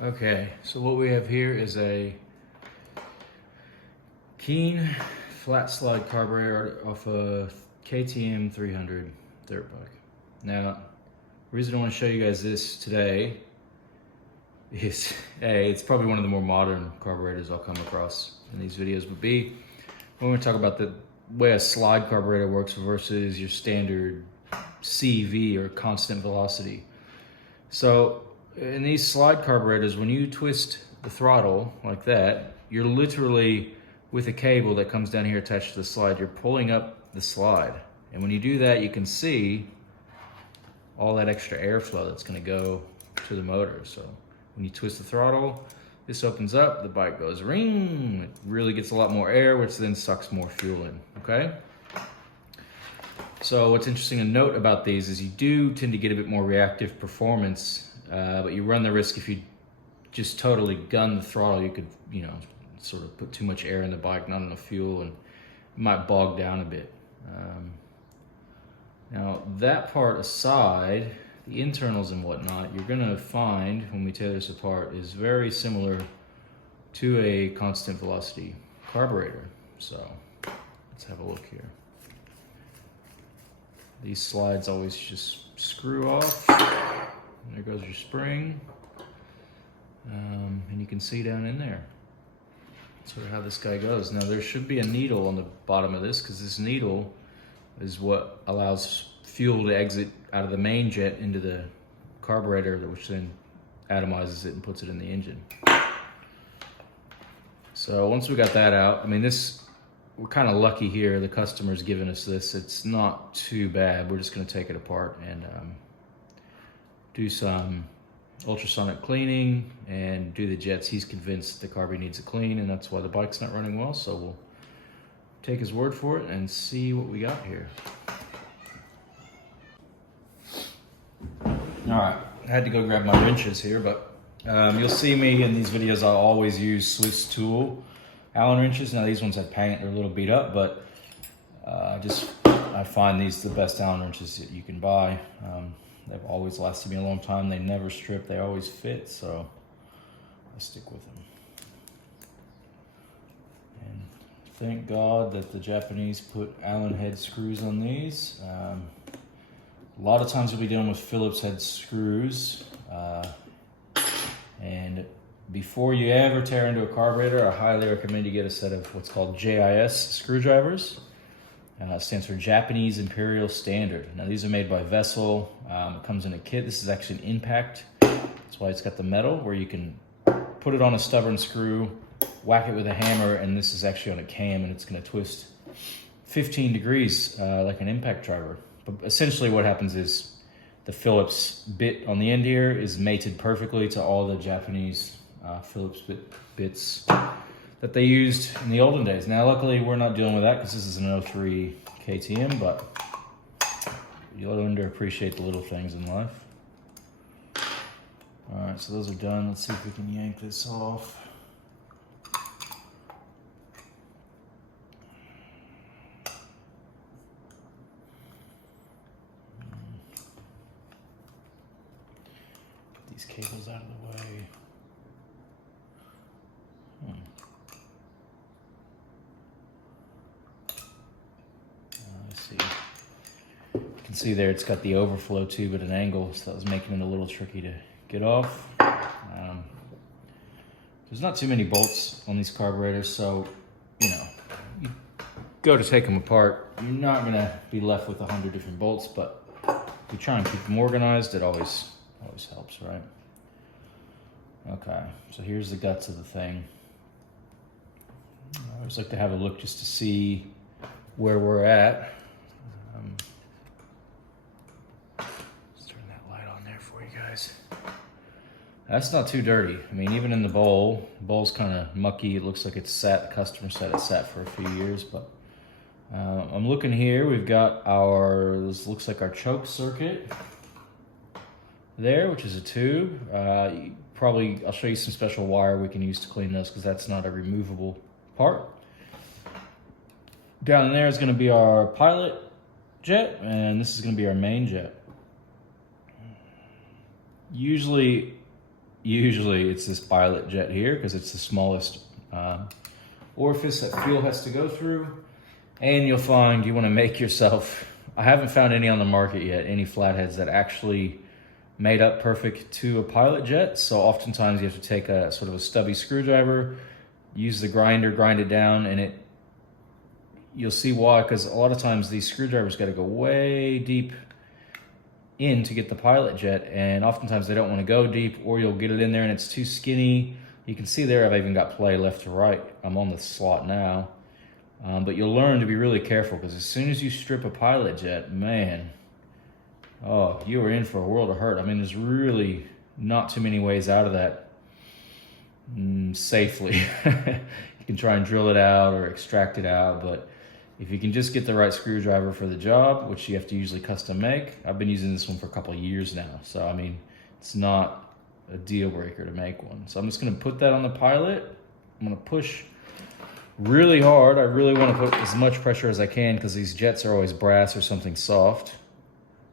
Okay, so what we have here is a Keen flat slide carburetor off a KTM 300 dirt bike. Now, the reason I want to show you guys this today is A, it's probably one of the more modern carburetors I'll come across in these videos, but B, we're going to talk about the way a slide carburetor works versus your standard CV or constant velocity. So in these slide carburetors, when you twist the throttle like that, you're literally, with a cable that comes down here attached to the slide, you're pulling up the slide. And when you do that, you can see all that extra airflow that's gonna go to the motor. So when you twist the throttle, this opens up, the bike goes ring, it really gets a lot more air, which then sucks more fuel in, okay? So what's interesting to note about these is you do tend to get a bit more reactive performance, but you run the risk if you just totally gun the throttle, you could, sort of put too much air in the bike, not enough fuel, and it might bog down a bit. Now that part aside, the internals and whatnot, you're gonna find when we tear this apart is very similar to a constant velocity carburetor. So let's have a look here. These slides always just screw off. And there goes your spring. And you can see down in there sort of how this guy goes. Now there should be a needle on the bottom of this because this needle is what allows fuel to exit out of the main jet into the carburetor, which then atomizes it and puts it in the engine. So once we got that out, I mean, we're kind of lucky here. The customer's given us this. It's not too bad. We're just going to take it apart and do some ultrasonic cleaning and do the jets. He's convinced the carb needs a clean, and that's why the bike's not running well. So we'll take his word for it and see what we got here. All right, I had to go grab my wrenches here, but you'll see me in these videos. I'll always use Swiss tool Allen wrenches. Now these ones have paint, they're a little beat up, but I find these the best Allen wrenches that you can buy. They've always lasted me a long time. They never strip, they always fit, so I stick with them. And thank God that the Japanese put Allen head screws on these. A lot of times you'll be dealing with Phillips head screws. And before you ever tear into a carburetor, I highly recommend you get a set of what's called Jis screwdrivers. It stands for Japanese Imperial Standard. Now these are made by Vessel. It comes in a kit. This is actually an impact. That's why it's got the metal where you can put it on a stubborn screw, whack it with a hammer, and this is actually on a cam, and it's going to twist 15 degrees like an impact driver. But essentially what happens is the Phillips bit on the end here is mated perfectly to all the Japanese Phillips bits that they used in the olden days. Now, luckily, we're not dealing with that because this is an 03 KTM, but you'll learn to appreciate the little things in life. All right, so those are done. Let's see if we can yank this off. Put these cables out of the way. Let's see. You can see there it's got the overflow tube at an angle, so that was making it a little tricky to get off. There's not too many bolts on these carburetors, so you go to take them apart, you're not gonna be left with 100 different bolts, but if you try and keep them organized, it always helps, right? Okay, so here's the guts of the thing. I always like to have a look just to see where we're at. Let's turn that light on there for you guys. That's not too dirty. I mean, even in the bowl's kind of mucky. It looks like it's sat, the customer said it sat for a few years, but I'm looking here. We've got this looks like our choke circuit there, which is a tube. I'll show you some special wire we can use to clean this because that's not a removable part. Down there is going to be our pilot jet, and this is going to be our main jet. Usually usually it's this pilot jet here because it's the smallest orifice that fuel has to go through. And you'll find you want to make yourself, I haven't found any on the market yet, any flatheads that actually made up perfect to a pilot jet. So oftentimes you have to take a sort of a stubby screwdriver, use the grinder, grind it down, and you'll see why, because a lot of times these screwdrivers got to go way deep in to get the pilot jet, and oftentimes they don't want to go deep, or you'll get it in there and it's too skinny. You can see there I've even got play left to right. I'm on the slot now. But you'll learn to be really careful, because as soon as you strip a pilot jet, man, oh, you are in for a world of hurt. I mean, there's really not too many ways out of that safely. You can try and drill it out or extract it out, but if you can just get the right screwdriver for the job, which you have to usually custom make, I've been using this one for a couple of years now. So, I mean, it's not a deal breaker to make one. So I'm just gonna put that on the pilot. I'm gonna push really hard. I really want to put as much pressure as I can, because these jets are always brass or something soft.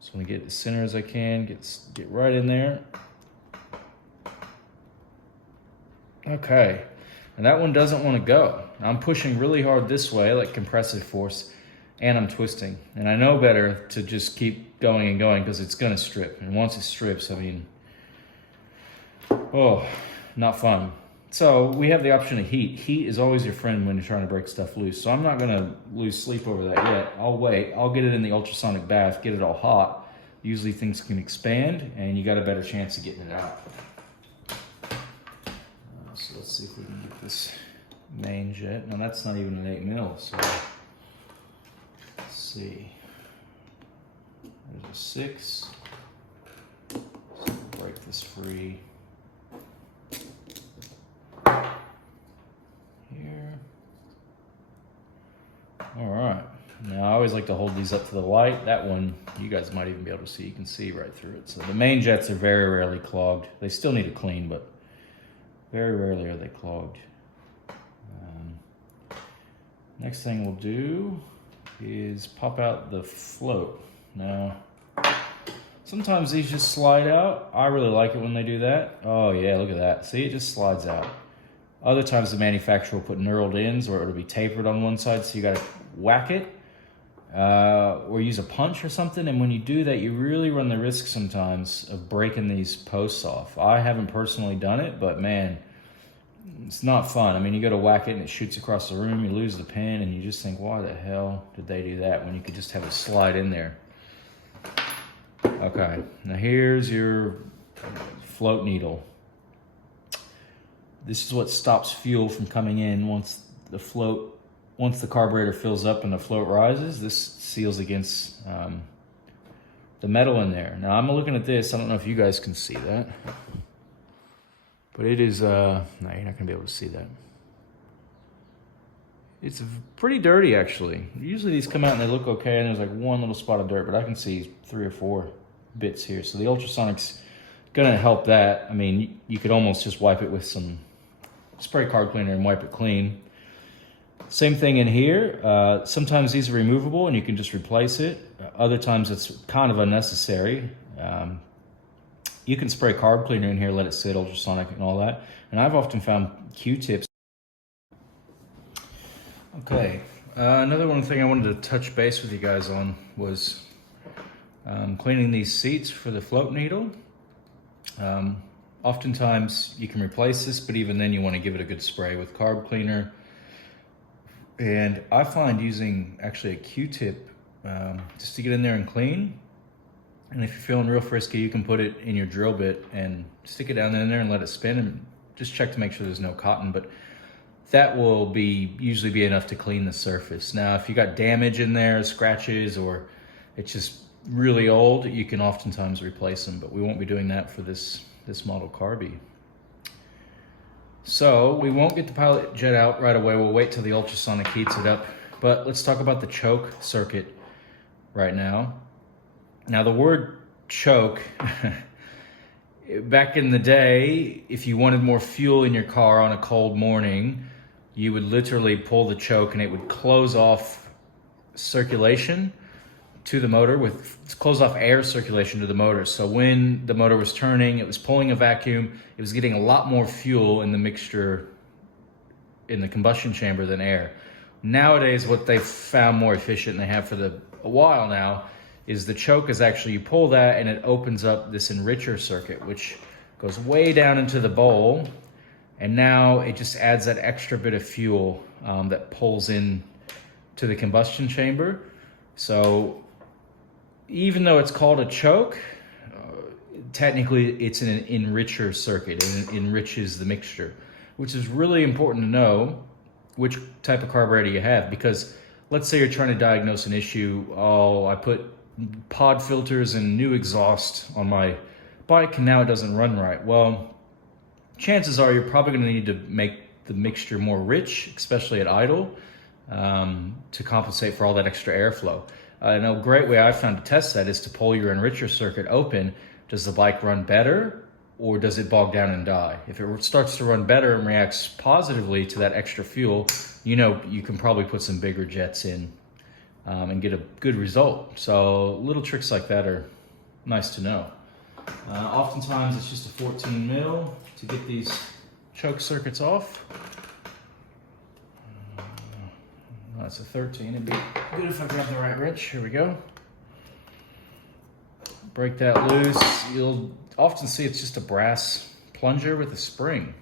So I'm gonna get as center as I can, get right in there. Okay, and that one doesn't want to go. I'm pushing really hard this way, like compressive force, and I'm twisting. And I know better to just keep going and going, because it's gonna strip. And once it strips, I mean, oh, not fun. So we have the option of heat. Heat is always your friend when you're trying to break stuff loose. So I'm not gonna lose sleep over that yet. I'll wait. I'll get it in the ultrasonic bath, get it all hot. Usually things can expand, and you got a better chance of getting it out. So let's see if we can get this main jet. Now that's not even an 8 mil, so let's see. There's a 6. So we'll break this free. Here. All right. Now I always like to hold these up to the light. That one, you guys might even be able to see. You can see right through it. So the main jets are very rarely clogged. They still need to clean, but very rarely are they clogged. Next thing we'll do is pop out the float. Now, sometimes these just slide out. I really like it when they do that. Oh yeah, look at that. See, it just slides out. Other times the manufacturer will put knurled ends, or it'll be tapered on one side, so you gotta whack it, or use a punch or something. And when you do that, you really run the risk sometimes of breaking these posts off. I haven't personally done it, but man, it's not fun. I mean, you go to whack it and it shoots across the room, you lose the pin, and you just think, why the hell did they do that when you could just have it slide in there? Okay, now here's your float needle. This is what stops fuel from coming in once the carburetor fills up and the float rises. This seals against the metal in there. Now I'm looking at this. I don't know if you guys can see that, but it is, no, you're not gonna be able to see that. It's pretty dirty, actually. Usually these come out and they look okay, and there's like one little spot of dirt, but I can see 3 or 4 bits here. So the ultrasonic's gonna help that. I mean, you could almost just wipe it with some spray carb cleaner and wipe it clean. Same thing in here. Sometimes these are removable and you can just replace it. Other times it's kind of unnecessary. You can spray carb cleaner in here, let it sit, ultrasonic and all that. And I've often found Q-tips. Okay, another one thing I wanted to touch base with you guys on was cleaning these seats for the float needle. Oftentimes you can replace this, but even then you want to give it a good spray with carb cleaner. And I find using actually a Q-tip just to get in there and clean. And if you're feeling real frisky, you can put it in your drill bit and stick it down in there and let it spin, and just check to make sure there's no cotton. But that will usually be enough to clean the surface. Now, if you got damage in there, scratches, or it's just really old, you can oftentimes replace them, but we won't be doing that for this model Carby. So we won't get the pilot jet out right away. We'll wait till the ultrasonic heats it up. But let's talk about the choke circuit right now. Now the word choke, back in the day, if you wanted more fuel in your car on a cold morning, you would literally pull the choke and it would close off circulation. to the motor with close off air circulation to the motor. So when the motor was turning, it was pulling a vacuum. It was getting a lot more fuel in the mixture in the combustion chamber than air. Nowadays, what they've found more efficient, and they have for a while now, is the choke is actually, you pull that and it opens up this enricher circuit, which goes way down into the bowl. And now it just adds that extra bit of fuel that pulls in to the combustion chamber. So even though it's called a choke, technically it's an enricher circuit, and it enriches the mixture, which is really important to know which type of carburetor you have, because let's say you're trying to diagnose an issue. Oh, I put pod filters and new exhaust on my bike and now it doesn't run right. Well, chances are you're probably going to need to make the mixture more rich, especially at idle, to compensate for all that extra airflow. And a great way I've found to test that is to pull your enricher circuit open. Does the bike run better, or does it bog down and die? If it starts to run better and reacts positively to that extra fuel, you know you can probably put some bigger jets in and get a good result. So little tricks like that are nice to know. Oftentimes it's just a 14 mil to get these choke circuits off. That's a 13. It'd be good if I grab the right wrench. Here we go. Break that loose. You'll often see it's just a brass plunger with a spring.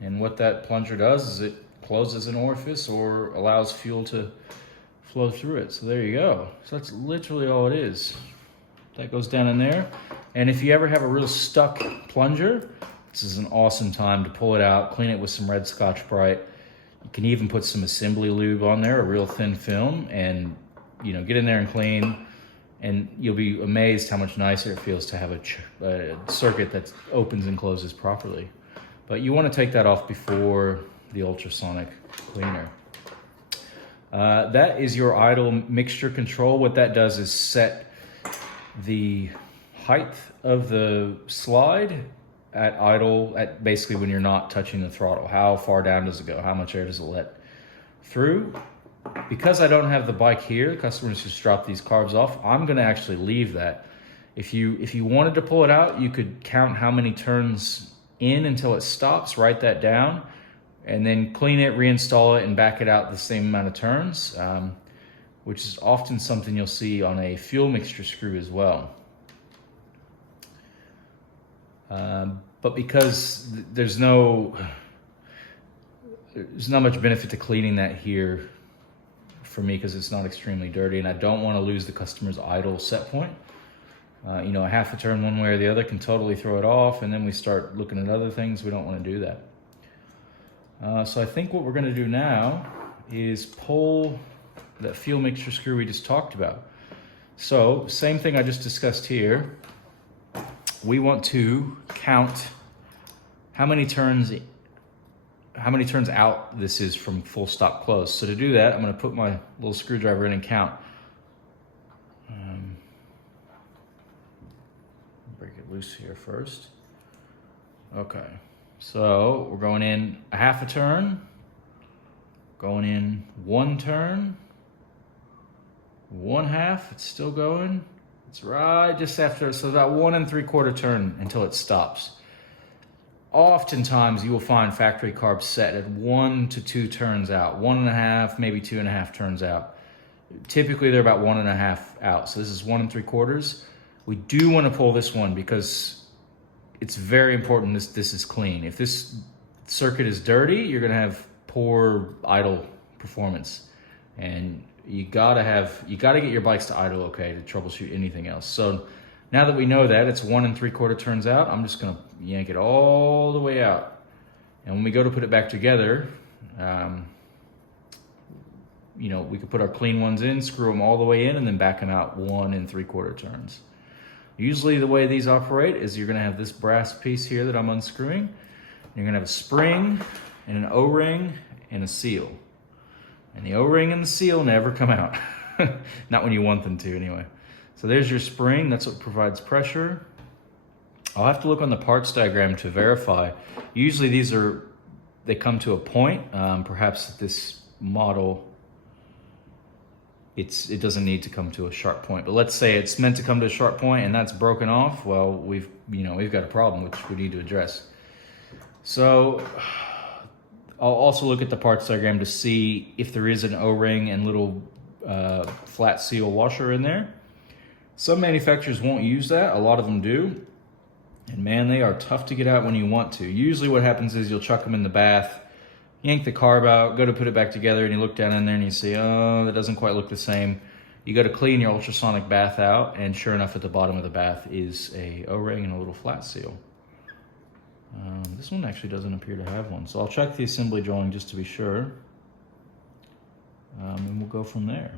And what that plunger does is it closes an orifice or allows fuel to flow through it. So there you go. So that's literally all it is. That goes down in there. And if you ever have a real stuck plunger, this is an awesome time to pull it out, clean it with some red Scotch-Brite. You can even put some assembly lube on there, a real thin film, and get in there and clean. And you'll be amazed how much nicer it feels to have a circuit that opens and closes properly. But you want to take that off before the ultrasonic cleaner. That is your idle mixture control. What that does is set the height of the slide at idle, at basically when you're not touching the throttle. How far down does it go? How much air does it let through? Because I don't have the bike here, customers just drop these carbs off. I'm gonna actually leave that. If you wanted to pull it out, you could count how many turns in until it stops, write that down, and then clean it, reinstall it, and back it out the same amount of turns, which is often something you'll see on a fuel mixture screw as well. But because there's not much benefit to cleaning that here for me, because it's not extremely dirty, and I don't want to lose the customer's idle set point. A half a turn one way or the other can totally throw it off, and then we start looking at other things. We don't want to do that. So I think what we're going to do now is pull that fuel mixture screw we just talked about. So same thing I just discussed here. We want to count how many turns out this is from full stop close. So to do that, I'm going to put my little screwdriver in and count. Break it loose here first. Okay, so we're going in a half a turn, going in one turn, one half, it's still going. It's right just after, so about 1 3/4 turn until it stops. Oftentimes you will find factory carbs set at 1 to 2 turns out, 1.5, maybe 2.5 turns out. Typically they're about 1.5 out. So this is 1 3/4. We do want to pull this one because it's very important this is clean. If this circuit is dirty, you're going to have poor idle performance. And you gotta get your bikes to idle okay to troubleshoot anything else. So now that we know that it's 1 3/4 turns out, I'm just gonna yank it all the way out. And when we go to put it back together, we could put our clean ones in, screw them all the way in, and then back them out 1 3/4 turns. Usually the way these operate is you're gonna have this brass piece here that I'm unscrewing. You're gonna have a spring and an O-ring and a seal. And the O-ring and the seal never come out. Not when you want them to anyway. So there's your spring, that's what provides pressure. I'll have to look on the parts diagram to verify. Usually they come to a point, perhaps this model it doesn't need to come to a sharp point. But let's say it's meant to come to a sharp point and that's broken off. Well, we've got a problem which we need to address. So I'll also look at the parts diagram to see if there is an O-ring and little flat seal washer in there. Some manufacturers won't use that. A lot of them do. And man, they are tough to get out when you want to. Usually what happens is you'll chuck them in the bath, yank the carb out, go to put it back together, and you look down in there and you say, oh, that doesn't quite look the same. You go to clean your ultrasonic bath out, and sure enough, at the bottom of the bath is a O-ring and a little flat seal. This one actually doesn't appear to have one. So I'll check the assembly drawing just to be sure. And we'll go from there.